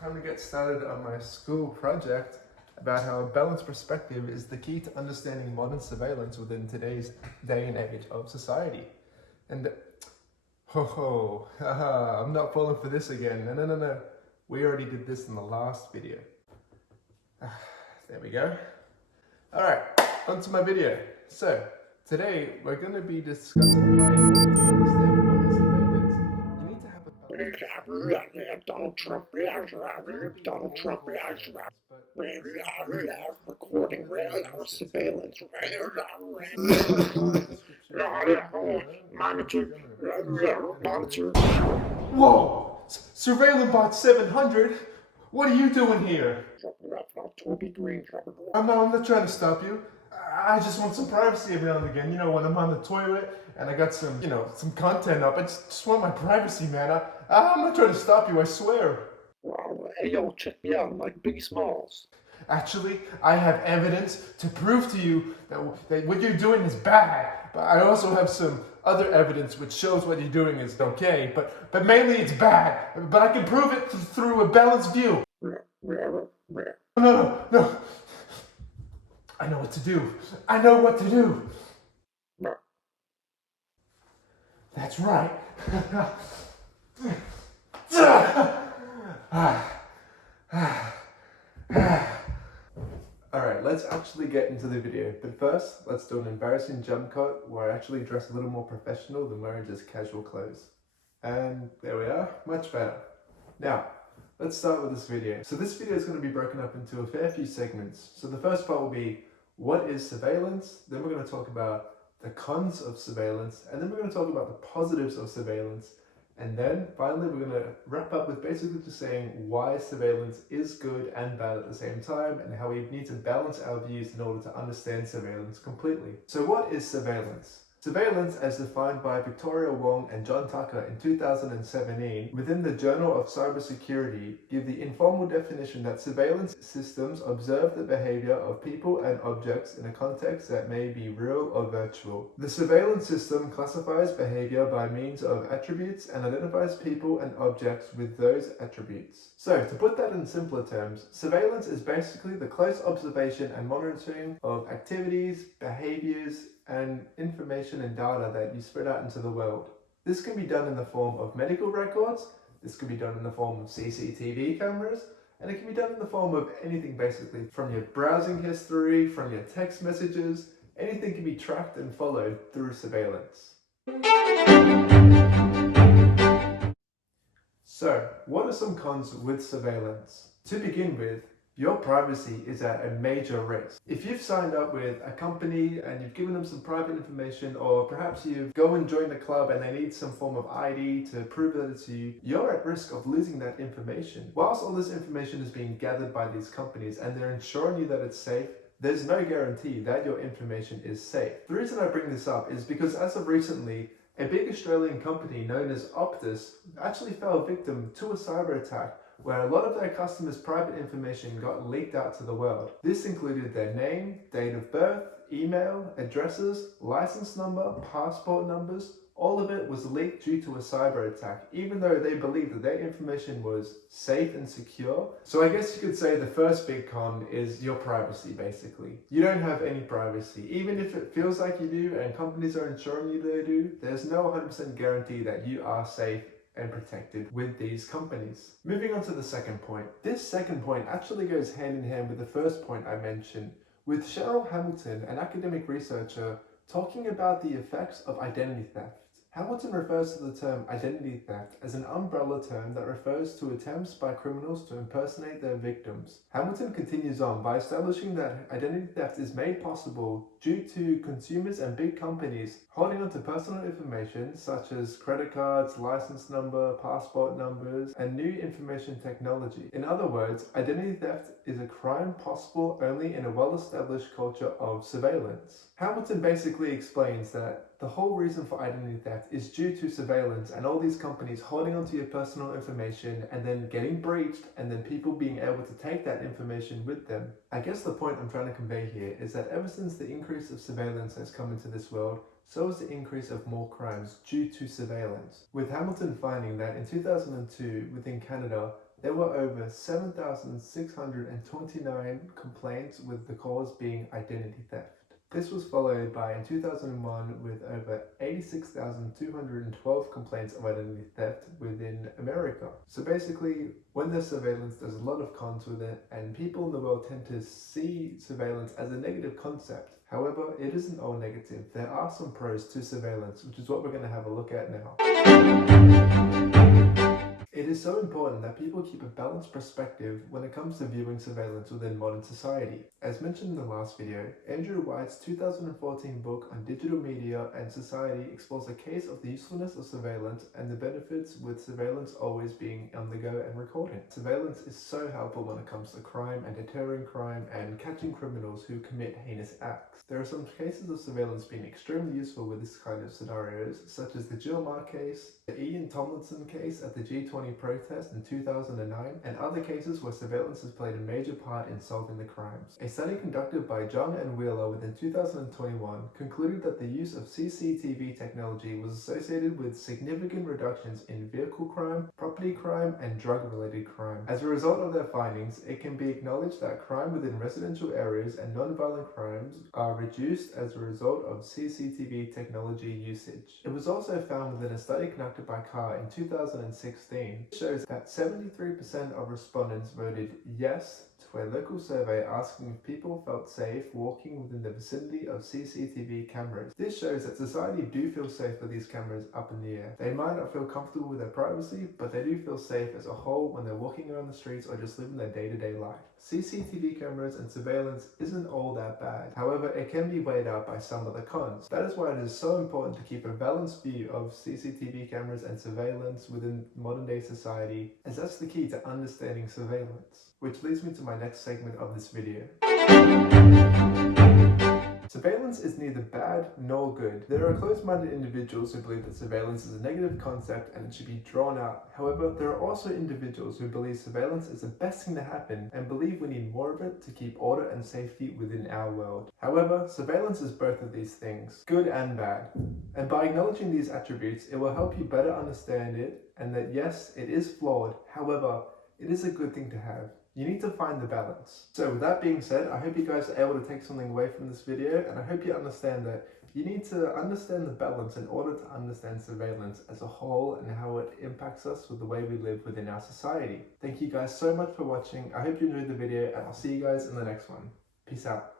Time to get started on my school project about how a balanced perspective is the key to understanding modern surveillance within today's day and age of society. And haha, I'm not falling for this again. No. We already did this in the last video. There we go. Alright, onto my video. So, today we're going to be discussing why in order to understand modern surveillance, you need to have a Donald Trump, recording surveillance. Monitor. Whoa! Surveillance bot 700? What are you doing here? I'm not trying to stop you. I just want some privacy every now and again. You know, when I'm on the toilet and I got some, some content up, I just want my privacy, man. I'm not trying to stop you, I swear. Hey, yo, check me out, I'm like Biggie Smalls. Actually, I have evidence to prove to you that what you're doing is bad. But I also have some other evidence which shows what you're doing is okay. But mainly it's bad. But I can prove it through a balanced view. No. I know what to do. That's right. Alright, let's actually get into the video. But first, let's do an embarrassing jump cut where I actually dress a little more professional than wearing just casual clothes. And there we are, much better. Now, let's start with this video. So this video is going to be broken up into a fair few segments. So the first part will be, what is surveillance? Then we're going to talk about the cons of surveillance, and then we're going to talk about the positives of surveillance. And then finally we're going to wrap up with basically just saying why surveillance is good and bad at the same time, and how we need to balance our views in order to understand surveillance completely. So what is surveillance? Surveillance, as defined by Victoria Wang and John Tucker in 2017 within the Journal of Cybersecurity, give the informal definition that surveillance systems observe the behavior of people and objects in a context that may be real or virtual. The surveillance system classifies behavior by means of attributes and identifies people and objects with those attributes. So, to put that in simpler terms, surveillance is basically the close observation and monitoring of activities, behaviors, and information and data that you spread out into the world. This can be done in the form of medical records, this can be done in the form of CCTV cameras, and it can be done in the form of anything basically, from your browsing history, from your text messages, anything can be tracked and followed through surveillance. So, what are some cons with surveillance? To begin with, your privacy is at a major risk. If you've signed up with a company and you've given them some private information, or perhaps you go and join the club and they need some form of ID to prove that it's you, you're at risk of losing that information. Whilst all this information is being gathered by these companies and they're ensuring you that it's safe, there's no guarantee that your information is safe. The reason I bring this up is because as of recently, a big Australian company known as Optus actually fell victim to a cyber attack where a lot of their customers' private information got leaked out to the world. This included their name, date of birth, email, addresses, license number, passport numbers. All of it was leaked due to a cyber attack, even though they believed that their information was safe and secure. So I guess you could say the first big con is your privacy, basically. You don't have any privacy. Even if it feels like you do and companies are ensuring you they do, there's no 100% guarantee that you are safe and protected with these companies. Moving on to the second point. This second point actually goes hand in hand with the first point I mentioned, with Cheryl Hamilton, an academic researcher, talking about the effects of identity theft. Hamilton refers to the term identity theft as an umbrella term that refers to attempts by criminals to impersonate their victims. Hamilton continues on by establishing that identity theft is made possible due to consumers and big companies holding on to personal information such as credit cards, license number, passport numbers, and new information technology. In other words, identity theft is a crime possible only in a well-established culture of surveillance. Hamilton basically explains that the whole reason for identity theft is due to surveillance and all these companies holding onto your personal information and then getting breached and then people being able to take that information with them. I guess the point I'm trying to convey here is that ever since the increase of surveillance has come into this world, so is the increase of more crimes due to surveillance. With Hamilton finding that in 2002 within Canada, There were over 7,629 complaints, with the cause being identity theft. This was followed by, in 2001, with over 86,212 complaints of identity theft within America. So basically, when there's surveillance, there's a lot of cons with it, and people in the world tend to see surveillance as a negative concept. However, it isn't all negative. There are some pros to surveillance, which is what we're going to have a look at now. It is so important that people keep a balanced perspective when it comes to viewing surveillance within modern society. As mentioned in the last video, Andrew White's 2014 book on digital media and society explores a case of the usefulness of surveillance and the benefits with surveillance always being on the go and recording. Surveillance is so helpful when it comes to crime and deterring crime and catching criminals who commit heinous acts. There are some cases of surveillance being extremely useful with this kind of scenarios, such as the Jill case, the Ian Tomlinson case at the G20 protest in 2009, and other cases where surveillance has played a major part in solving the crimes. A study conducted by Jung and Wheeler within 2021 concluded that the use of CCTV technology was associated with significant reductions in vehicle crime, property crime, and drug-related crime. As a result of their findings, it can be acknowledged that crime within residential areas and non-violent crimes are reduced as a result of CCTV technology usage. It was also found within a study conducted by Carr in 2016 shows that 73% of respondents voted yes to a local survey asking if people felt safe walking within the vicinity of CCTV cameras. This shows that society do feel safe with these cameras up in the air. They might not feel comfortable with their privacy, but they do feel safe as a whole when they're walking around the streets or just living their day-to-day life. CCTV cameras and surveillance isn't all that bad. However, it can be weighed out by some of the cons. That is why it is so important to keep a balanced view of CCTV cameras and surveillance within modern day society, as that's the key to understanding surveillance. Which leads me to my next segment of this video. Surveillance is neither bad nor good. There are closed-minded individuals who believe that surveillance is a negative concept and it should be drawn out. However, there are also individuals who believe surveillance is the best thing to happen and believe we need more of it to keep order and safety within our world. However, surveillance is both of these things, good and bad. And by acknowledging these attributes, it will help you better understand it, and that yes, it is flawed. However, it is a good thing to have. You need to find the balance. So with that being said, I hope you guys are able to take something away from this video, and I hope you understand that you need to understand the balance in order to understand surveillance as a whole and how it impacts us with the way we live within our society. Thank you guys so much for watching. I hope you enjoyed the video, and I'll see you guys in the next one. Peace out.